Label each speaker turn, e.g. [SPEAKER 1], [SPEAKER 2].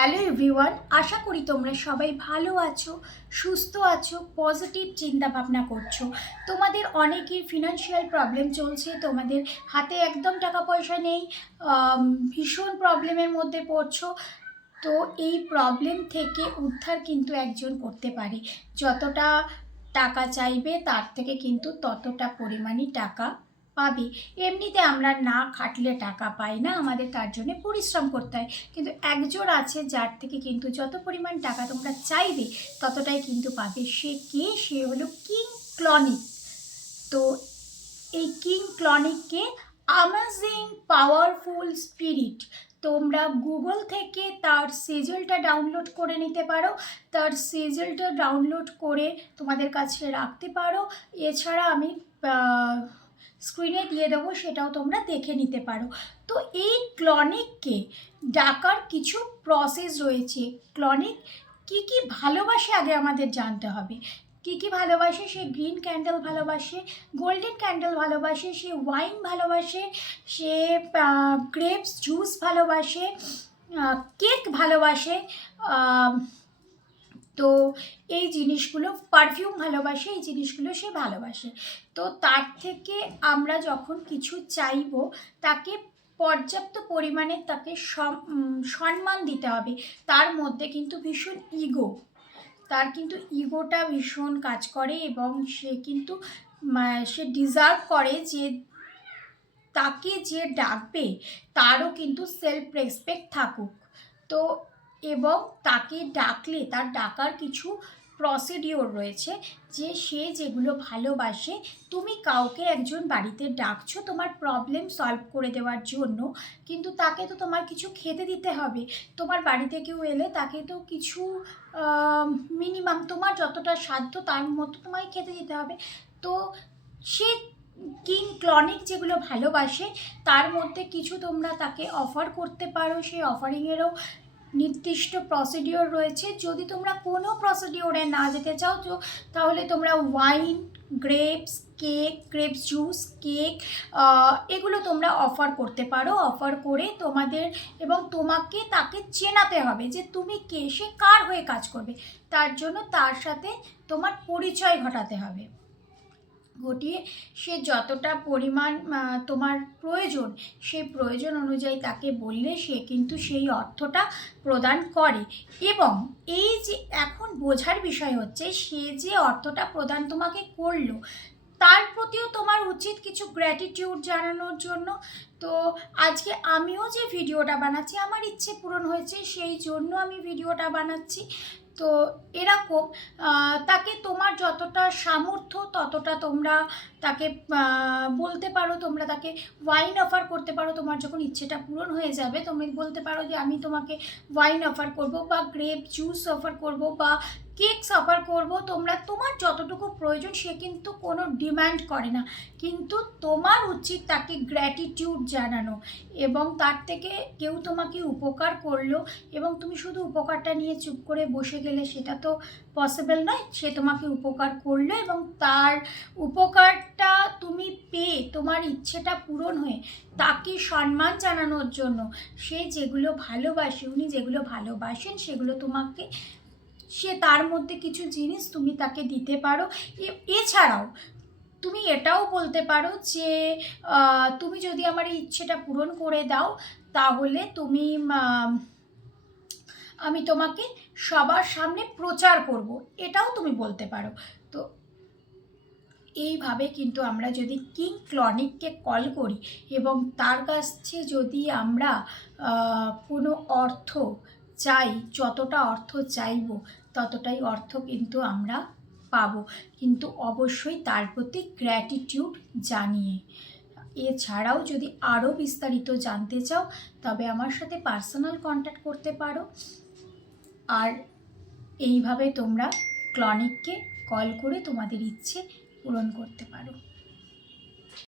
[SPEAKER 1] Hello everyone, আশা করি তোমরা সবাই ভালো আছো, সুস্থ আছো, পজিটিভ চিন্তা ভাবনা করছ। তোমাদের অনেকের ফিনান্সিয়াল প্রবলেম চলছে, তোমাদের হাতে একদম টাকা পয়সা নেই ভীষণ প্রবলেমের মধ্যে পড়ছো। তো এই প্রবলেম থেকে উদ্ধার কিন্তু একজন করতে পারে। যতটা টাকা চাইবে, তার থেকে কিন্তু ততটা পরিমাণই টাকা পাবে। এমনিতে আমরা না খাটলে টাকা পাই না, আমাদের তার জন্য পরিশ্রম করতে হয়। কিন্তু একজন আছে যার থেকে কিন্তু যত পরিমাণ টাকা তোমরা চাইবে, ততটাই কিন্তু পাবে। সে কে? সে হলো কিং ক্লনিক। তো এই কিং ক্লনিককে আমাজিং পাওয়ারফুল স্পিরিট তোমরা গুগল থেকে তার সিজলটা ডাউনলোড করে নিতে পারো। তার সিজলটা ডাউনলোড করে তোমাদের কাছে রাখতে পারো। এছাড়া আমি স্ক্রিনে দিয়ে দেবো, সেটাও তোমরা দেখে নিতে পারো। তো এই ক্লনিককে ডাকার কিছু প্রসেস রয়েছে। ক্লনিক কি কি ভালোবাসে আগে আমাদের জানতে হবে। কি কি ভালোবাসে? সে গ্রিন ক্যান্ডেল ভালোবাসে গোল্ডেন ক্যান্ডেল ভালোবাসে, সে ওয়াইন ভালোবাসে, সে গ্রেপস জুস ভালোবাসে কেক ভালোবাসে তো এই জিনিসগুলো পারফিউম ভালোবাসে, এই জিনিসগুলো সে ভালোবাসে। তো তার থেকে আমরা যখন কিছু চাইব, তাকে পর্যাপ্ত পরিমাণে তাকে সম- সম্মান দিতে হবে। তার মধ্যে কিন্তু ভীষণ ইগো তার কিন্তু ইগোটা ভীষণ কাজ করে এবং সে কিন্তু সে ডিজার্ভ করে যে তাকে যে ডাকবে, তারও কিন্তু সেলফ রেসপেক্ট থাকুক। তো এবং তাকে ডাকলে, তার ডাকার কিছু প্রসিডিওর রয়েছে যে সে যেগুলো ভালোবাসে, তুমি কাউকে একজন বাড়িতে ডাকছো তোমার প্রবলেম সলভ করে দেওয়ার জন্য, কিন্তু তাকে তো তোমার কিছু খেতে দিতে হবে। তোমার বাড়িতে কেউ এলে তাকে তো কিছু মিনিমাম তোমার যতটা সাধ্য তার মতো তোমায় খেতে দিতে হবে। তো সে কিং ক্লনিক যেগুলো ভালোবাসে, তার মধ্যে কিছু তোমরা তাকে অফার করতে পারো সেই অফারিংয়েরও নির্দিষ্ট প্রসিডিওর রয়েছে। যদি তোমরা কোনো প্রসিডিওরে না যেতে চাও, তো তাহলে তোমরা wine grapes cake grapes juice cake এগুলো তোমরা অফার করতে পারো। অফার করে তোমাদের এবং তোমাকে তাকে চেনাতে হবে যে তুমি কে, সে কার হয়ে কাজ করবে। তার জন্য তার সাথে তোমার পরিচয় ঘটাতে হবে। ঘটিয়ে সে যতটা পরিমাণ তোমার প্রয়োজন, সেই প্রয়োজন অনুযায়ী তাকে বললে সে কিন্তু সেই অর্থটা প্রদান করে। এবং এই যে এখন বোঝার বিষয় হচ্ছে, সে যে অর্থটা প্রদান তোমাকে করল, তার প্রতিও তোমার উচিত কিছু গ্র্যাটিটিউড জানানোর জন্য। তো আজকে আমিও যে ভিডিওটা বানাচ্ছি, আমার ইচ্ছে পূরণ হয়েছে, সেই জন্য আমি ভিডিওটা বানাচ্ছি। তো এরকম তাকে তোমার যতটা সামর্থ্য ততটা তোমরা তাকে বলতে পারো, তোমরা তাকে ওয়াইন অফার করতে পারো। তোমার যখন ইচ্ছেটা পূরণ হয়ে যাবে তুমি বলতে পারো যে, আমি তোমাকে ওয়াইন অফার করব বা গ্রেপ জুস অফার করব বা কেকস অফার করব, তোমরা তোমার যতটুকু প্রয়োজন সে কিন্তু কোনো ডিমান্ড করে না। কিন্তু তোমার উচিত তাকে গ্র্যাটিটিউড জানানো এবং তার থেকে কেউ তোমাকে উপকার করল এবং তুমি শুধু উপকারটা নিয়ে চুপ করে বসে গেলে সেটা তো পসিবল নয়, সে তোমাকে উপকার করল এবং তার উপকারটা তুমি পেয়ে, তোমার ইচ্ছেটা পূরণ হয়ে তাকে সম্মান জানানোর জন্য সে যেগুলো ভালোবাসে, উনি যেগুলো ভালোবাসেন সেগুলো তোমাকে সে তার মধ্যে কিছু জিনিস তুমি তাকে দিতে পারো। এছাড়াও তুমি এটাও বলতে পারো যে তুমি যদি আমার এই ইচ্ছেটা পূরণ করে দাও, তাহলে তুমি আমি তোমাকে সবার সামনে প্রচার করব। এটাও তুমি বলতে পারো। তো এইভাবে কিন্তু আমরা যদি কিং ক্লনিককে কল করি এবং তার কাছে যদি আমরা কোনো অর্থ চাই, যতটা অর্থ চাইব, ততটাই অর্থ কিন্তু আমরা পাবো। কিন্তু অবশ্যই তার প্রতি গ্র্যাটিটিউড জানিয়ে। এছাড়াও যদি আরও বিস্তারিত জানতে চাও, তবে আমার সাথে পার্সোনাল কন্ট্যাক্ট করতে পারো। আর এইভাবে তোমরা ক্লনিককে কল করে তোমাদের ইচ্ছে পূরণ করতে পারো।